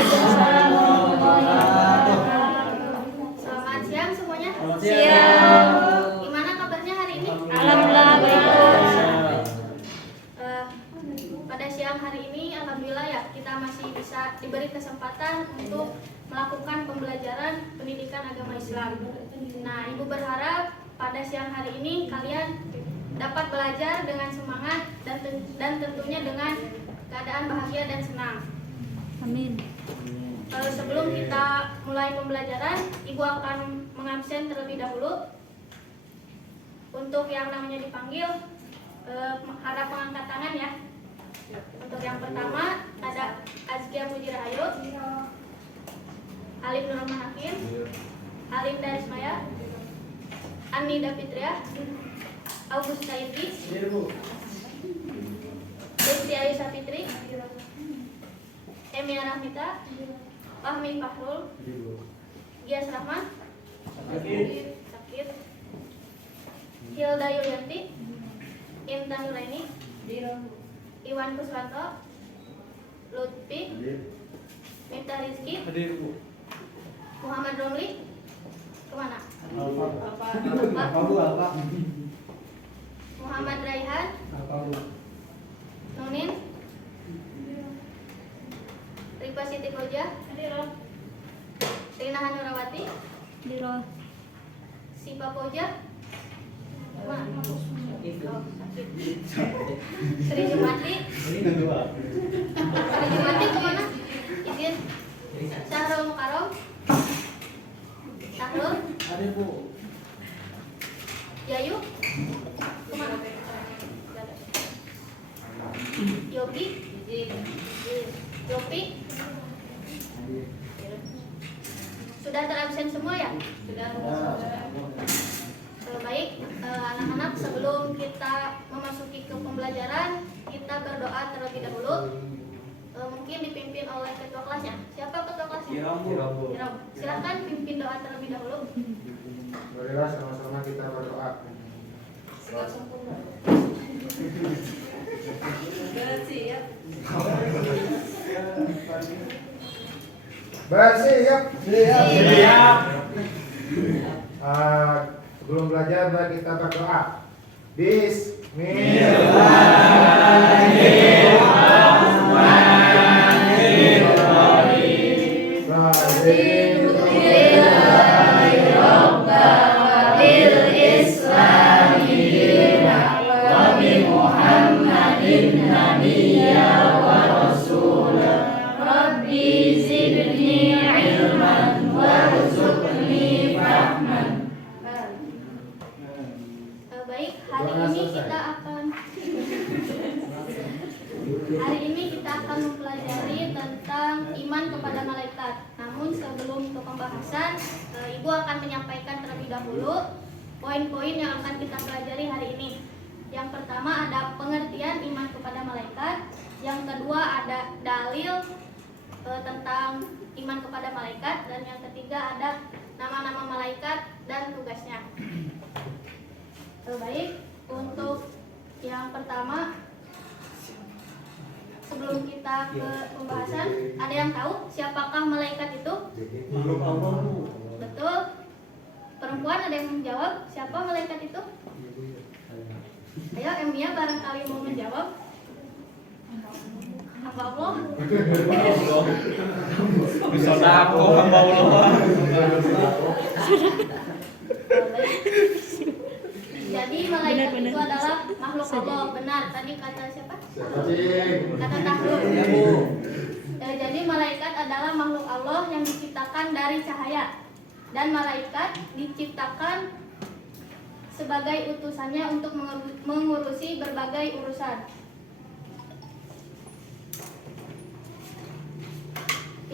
Waalaikumsalam warahmatullahi wabarakatuh. Selamat siang semuanya. Siang. Gimana kabarnya hari ini? Alhamdulillah baik. Pada siang hari ini alhamdulillah ya kita masih bisa diberi kesempatan untuk melakukan pembelajaran pendidikan agama Islam. Nah, Ibu berharap pada siang hari ini kalian dapat belajar dengan semangat dan tentunya dengan keadaan bahagia dan senang. Amin. Sebelum kita mulai pembelajaran, Ibu akan mengabsen terlebih dahulu. Untuk yang namanya dipanggil, harap mengangkat tangan ya. Untuk yang pertama ada Azkia Mujirahayu, Alim Nurman Hakim, Alim Darismaya, Ani Davitria, Augusta Indi, Desti Aisyah Fitri, Emia Rahmita, Fahmi Fahrul, Gias Rahman, Sakit, Hilda Yulianti, Intan Nuraini, Iwan Kuswanto, Lutfi, Miftah Rizki, Muhammad Romli, kemana? Muhammad Raihan, Nunin, Rifa Siti Koja, Rina Hanurawati, Sipa Koja, kemana? Oh, sakit. Sri Jumati, kemana? Izin. Syahrul Mukarram, Tahlul, Yayu, kemana? Yogi, Yopi, sudah terabsen semua ya? Sudah. Baik, anak-anak, sebelum kita memasuki ke pembelajaran, kita berdoa terlebih dahulu. Mungkin dipimpin oleh ketua kelasnya. Siapa ketua kelasnya? Hiram. Silakan pimpin doa terlebih dahulu. Marilah sama-sama kita berdoa. Bersiap. Sebelum belajar mari kita berdoa. Baik, hari ini kita akan mempelajari tentang iman kepada malaikat. Namun sebelum ke pembahasan, Ibu akan menyampaikan terlebih dahulu poin-poin yang akan kita pelajari hari ini. Yang pertama ada pengertian iman kepada malaikat. Yang kedua ada dalil tentang iman kepada malaikat. Dan yang ketiga ada nama-nama malaikat dan tugasnya. Baik, untuk yang pertama, sebelum kita ke pembahasan, ada yang tahu siapakah malaikat itu? Betul. Perempuan ada yang menjawab, siapa malaikat itu? Ayo, Emia barangkali mau menjawab. Hamba Allah. Sodako hamba Allah. Jadi malaikat itu adalah makhluk Allah. Benar, tadi kata siapa? Kata Tahlul. Jadi malaikat adalah makhluk Allah yang diciptakan dari cahaya. Dan malaikat diciptakan sebagai utusannya untuk mengurusi berbagai urusan.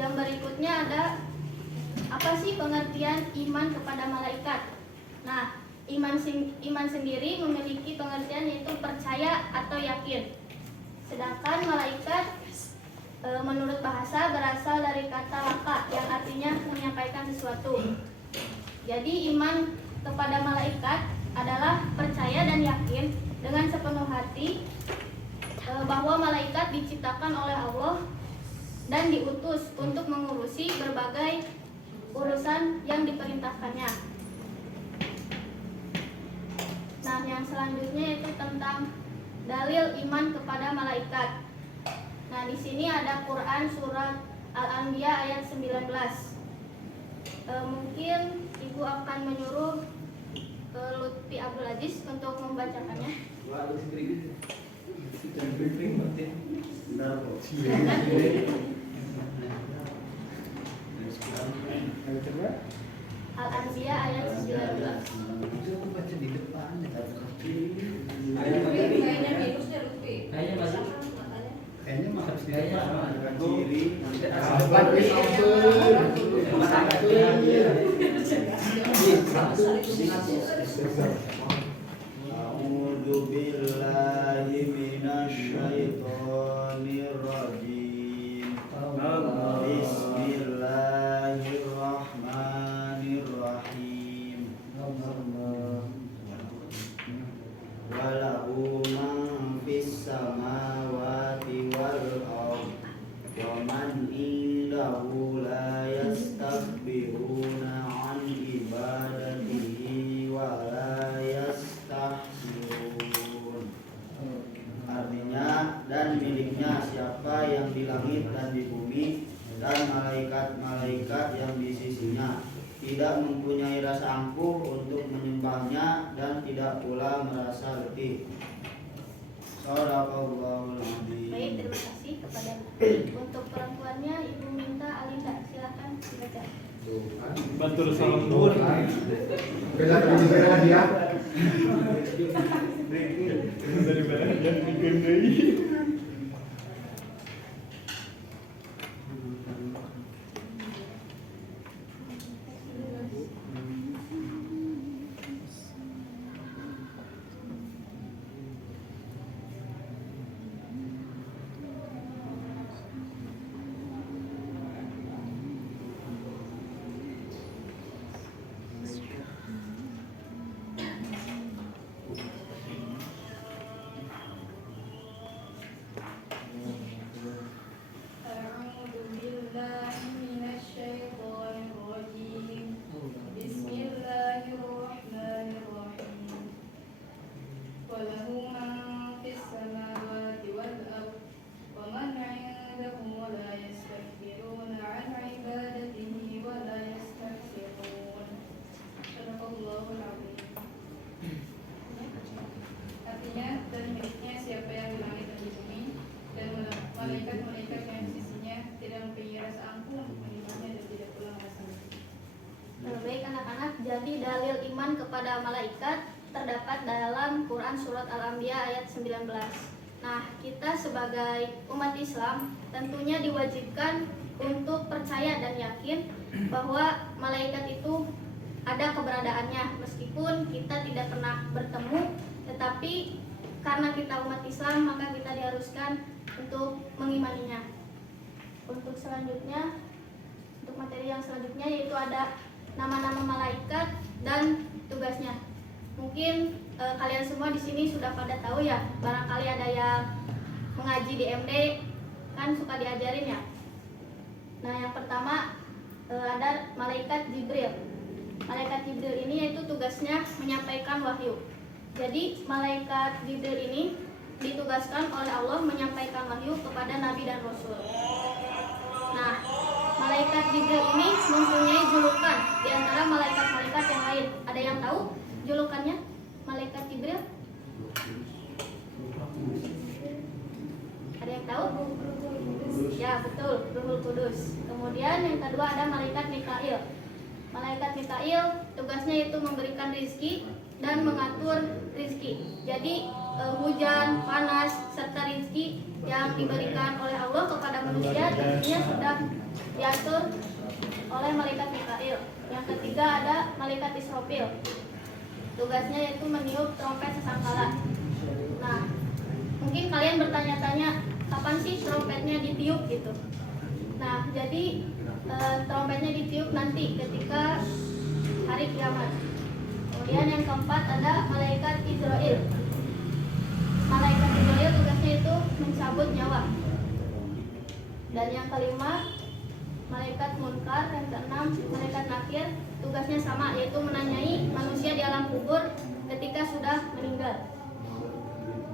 Yang berikutnya ada apa sih pengertian iman kepada malaikat? Nah, iman sendiri memiliki pengertian yaitu percaya atau yakin. Sedangkan malaikat menurut bahasa berasal dari kata laka yang artinya menyampaikan sesuatu. Jadi iman kepada malaikat adalah percaya dan yakin dengan sepenuh hati bahwa malaikat diciptakan oleh Allah dan diutus untuk mengurusi berbagai urusan yang diperintahkannya. Nah, yang selanjutnya yaitu tentang dalil iman kepada malaikat. Nah, di sini ada Quran surat Al-Anbiya ayat 19. Mungkin Ibu akan menyuruh Lutfi Abdul Aziz untuk membacakannya. Al-Anbiya ayat 19. A'udzu billahi minasyaitonir rajim. Bismillahirrahmanirrahim. Walahu man fis samawati wal ardh wa man indahu la yastakbiruna an ibadatihi wa la yastahsirun. Artinya, dan miliknya siapa yang di langit dan di bumi dan malaikat-malaikat yang di sisinya, tidak mempunyai rasa angkuh untuk menyembahnya dan tidak pula merasa letih. Shadaqallahul adzim. Baik, terima kasih kepada untuk perempuannya Ibu minta Alinda, silakan dibaca. Batur salam nuwun. Beda tadi juga lagi ya. Dari mana yang bikin deui. أعوذ بالله من الشيطان الرجيم. بسم الله الرحمن الرحيم. وله من في السماوات والأرض ومن عنده ولا يستكبرون عن عبادته ولا يستحسرون. صدق الله العظيم. Artinya, dan miliknya siapa yang di langit dan di bumi dan malaikat-malaikat yang di sisinya tidak mempunyai rasa angkuh untuk menyembahnya dan tidak pula merasa letih. Baik anak-anak, jadi dalil iman kepada malaikat terdapat dalam Quran surat Al-Anbiya ayat 19. Nah, kita sebagai umat Islam tentunya diwajibkan untuk percaya dan yakin bahwa malaikat itu ada keberadaannya meskipun kita tidak pernah bertemu, tetapi karena kita umat Islam maka kita diharuskan untuk mengimaninya. Untuk selanjutnya, untuk materi yang selanjutnya yaitu ada nama-nama malaikat dan tugasnya. Mungkin kalian semua di sini sudah pada tahu ya, barangkali ada yang mengaji di MD kan suka diajarin ya. Nah, yang pertama ada malaikat Jibril. Malaikat Jibril ini yaitu tugasnya menyampaikan wahyu. Jadi malaikat Jibril ini ditugaskan oleh Allah menyampaikan wahyu kepada Nabi dan Rasul. Nah, malaikat Jibril ini mempunyai julukan di antara malaikat-malaikat yang lain. Ada yang tahu julukannya malaikat Jibril? Ada yang tahu? Ya, betul, Ruhul Kudus. Kemudian yang kedua ada malaikat Mikail. Malaikat Mikail tugasnya itu memberikan rizki dan mengatur rizki. Jadi hujan, panas, serta rizki yang diberikan oleh Allah kepada manusia tentunya sudah diatur oleh malaikat Mikail. Yang ketiga ada malaikat Israfil. Tugasnya yaitu meniup trompet sesangkala. Nah, mungkin kalian bertanya-tanya kapan sih trompetnya ditiup gitu. Nah, jadi trompetnya ditiup nanti ketika hari kiamat. Kemudian yang keempat ada malaikat Israel. Malaikat Israel tugasnya itu mencabut nyawa. Dan yang kelima, malaikat munkar. Yang keenam, malaikat nakir. Tugasnya sama, yaitu menanyai manusia di alam kubur ketika sudah meninggal.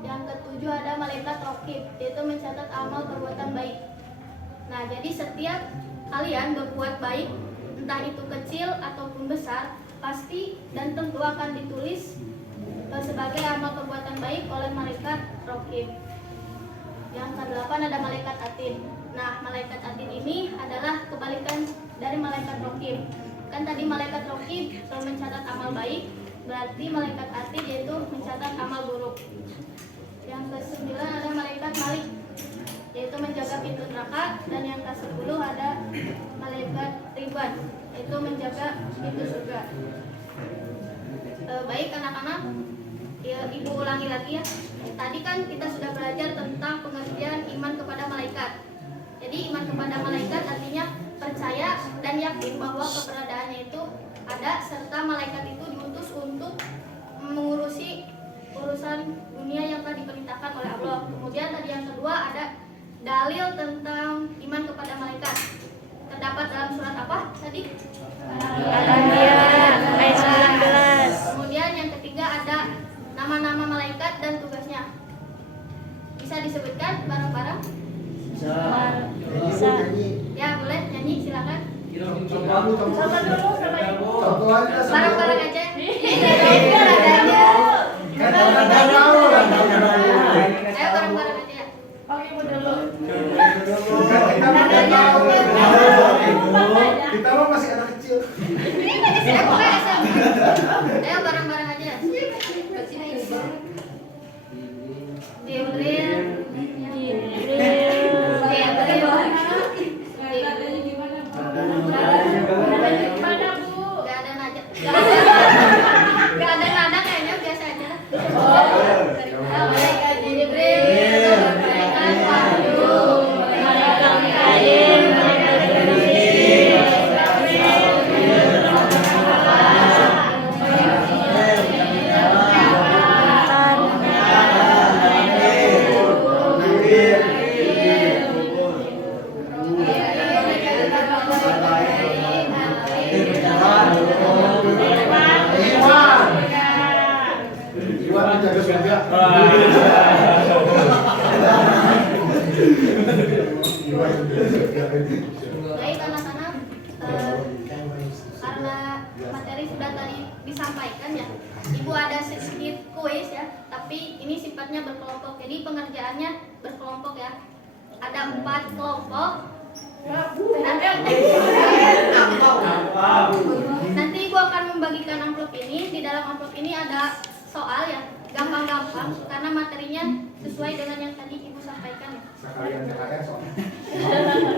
Yang ketujuh ada malaikat raqib, yaitu mencatat amal perbuatan baik. Nah, jadi setiap kalian berbuat baik, entah itu kecil ataupun besar, pasti dan tentu akan ditulis sebagai amal perbuatan baik oleh malaikat raqib. Yang kedelapan ada malaikat atid. Nah, malaikat atid ini adalah kebalikan dari malaikat raqib. Kan tadi malaikat raqib mencatat amal baik, berarti malaikat atid yaitu mencatat amal buruk. Yang ke-9 ada malaikat malik, yaitu menjaga pintu neraka. Dan yang ke-10 ada malaikat ridwan, yaitu menjaga pintu surga. Baik anak-anak, ya, ibu ulangi lagi ya. Tadi kan kita sudah belajar tentang pengertian iman kepada malaikat. Jadi iman kepada malaikat artinya percaya dan yakin bahwa keberadaannya itu ada, serta malaikat itu diutus untuk mengurusi urusan dunia yang telah diperintahkan oleh Allah. Kemudian tadi yang kedua ada dalil tentang iman kepada malaikat. Terdapat dalam surat apa tadi? Al-Anbiya ayat 19. Kemudian yang ketiga ada nama-nama malaikat dan tugasnya. Bisa disebutkan bareng-bareng? Bisa. Ya, boleh nyanyi, silakan. Contoh aja sama. Bareng-bareng aja. Ayo bareng-bareng aja ya. Kita mah masih anak kecil. Saya buka SMP. Ayo bareng-bareng aja. Jibril. Gak ada nada kayaknya, biasa aja. Malaikat Jibril, malaikat Wahyu, malaikat Mikail, malaikat Iwan menjaga surga. Baik anak-anak, karena materi sudah tadi disampaikan ya, Ibu ada sedikit kuis ya, tapi ini sifatnya berkelompok, jadi pengerjaannya berkelompok ya. Ada 4 kelompok. Nanti Ibu akan membagikan amplop ini. Di dalam amplop ini ada soal ya, gampang-gampang karena materinya sesuai dengan yang tadi Ibu sampaikan ya. Sekalian CKR soalnya.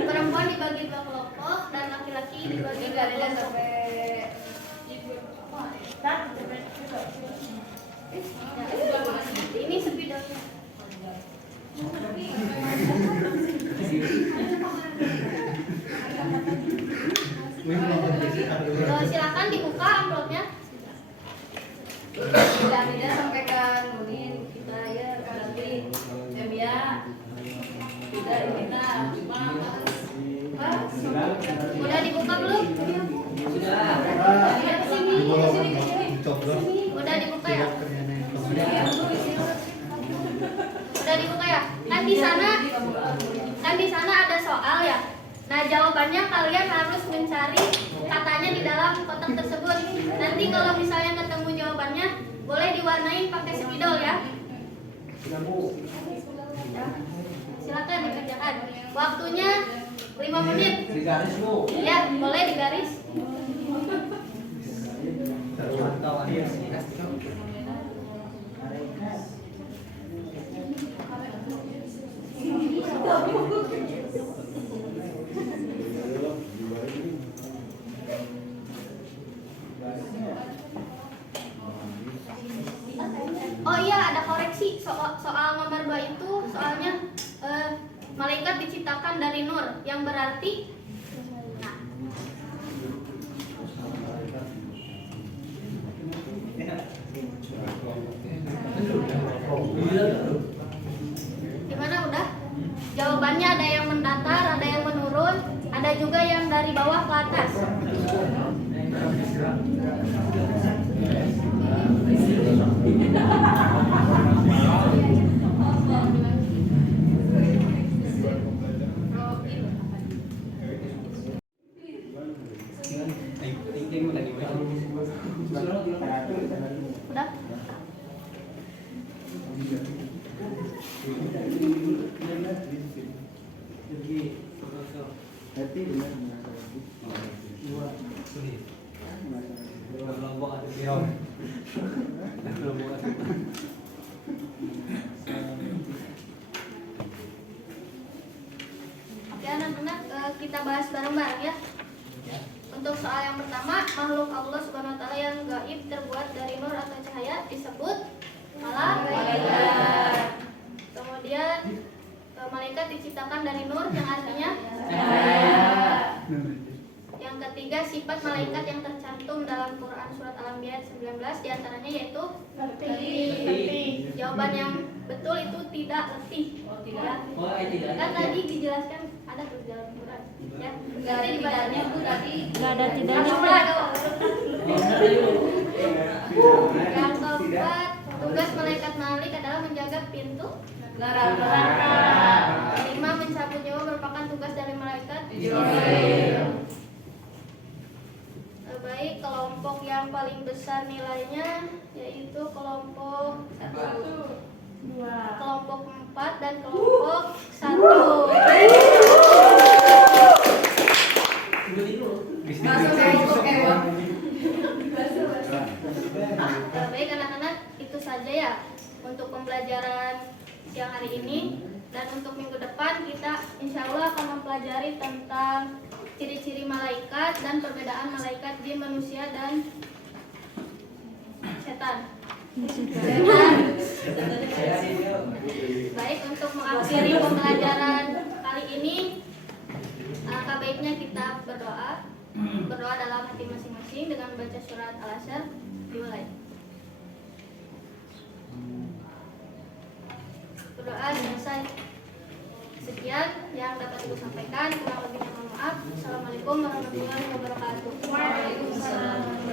Perempuan dibagi 2 kelompok dan laki-laki dibagi 2 kelompok. Ini spidolnya. Silakan dibuka amplopnya. Tidak sampaikan Nurin kita ya nanti Demia tidak Irina Udah dibuka belum? Udah dibuka ya? Udah dibuka ya? Kan di sana ada soal ya. Nah, jawabannya kalian harus mencari katanya di dalam kotak tersebut. Nanti kalau misalnya ketemu jawabannya, boleh diwarnain pakai spidol ya. Ya. Silakan dikerjakan. Waktunya 5 menit. Digaris Bu. Ya, boleh digaris. Oh iya, ada koreksi soal nomor 2 itu soalnya malaikat diciptakan dari nur, yang berarti nah, gimana udah? Jawabannya ada yang mendatar, ada yang juga yang dari bawah ke atas. Udah? Oke anak-anak, kita bahas bareng-bareng ya. Untuk soal yang pertama, makhluk Allah Subhanahu wa taala yang gaib terbuat dari nur atau cahaya disebut malaikat. Kemudian malaikat diciptakan dari nur yang artinya cahaya. Yang ketiga, sifat malaikat yang tercantum dalam Quran surat Al-Anbiya 19 diantaranya yaitu letih. Jawaban yang betul itu tidak letih. Ya. Kan tadi dijelaskan ada tuh dalam Quran. Ya. Nanti dibacanya itu tadi. Nggak ada tidaknya. Langsung mulai. Yang keempat, tugas malaikat Malik adalah menjaga pintu neraka. Kelima, mencabut nyawa merupakan tugas dari malaikat Jibril. Baik, kelompok yang paling besar nilainya yaitu kelompok 1, 2, kelompok 4 dan kelompok 1. Baik anak-anak, itu saja ya untuk pembelajaran siang hari ini. Dan untuk minggu depan kita insya Allah akan mempelajari tentang ciri-ciri malaikat dan perbedaan malaikat di manusia dan setan. Baik, untuk mengakhiri pembelajaran kali ini, alangkah baiknya kita berdoa dalam hati masing-masing dengan membaca surat Al-Asr. Dimulai. Berdoa selesai. Sekian yang dapat ibu sampaikan. Kurang lebihnya mohon maaf. Assalamualaikum warahmatullahi wabarakatuh. Waalaikumsalam.